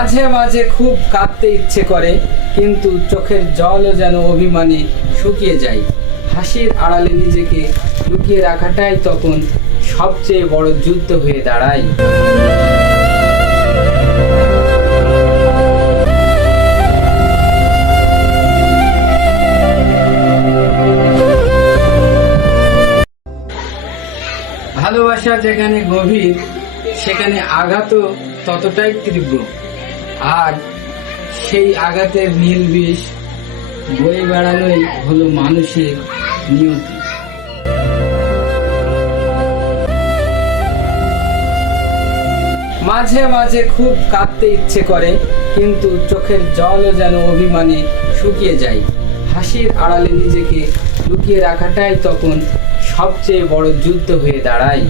মাঝে মাঝে খুব কাঁদতে ইচ্ছে করে, কিন্তু চোখের জলও যেন অভিমানে শুকিয়ে যায়। হাসির আড়ালে নিজেকে লুকিয়ে রাখাটাই তখন সবচেয়ে বড় যুদ্ধ হয়ে দাঁড়ায়। ভালোবাসা যেখানে গভীর, সেখানে আঘাতও ততটাই তীব্র। আর সেই আঘাতের নীল বিষ বয়ে বেড়ানোই হলো মানুষের নিয়তি। মাঝে মাঝে খুব কাঁদতে ইচ্ছে করে, কিন্তু চোখের জলও যেন অভিমানে শুকিয়ে যায়। হাসির আড়ালে নিজেকে লুকিয়ে রাখাটাই তখন সবচেয়ে বড় যুদ্ধ হয়ে দাঁড়ায়।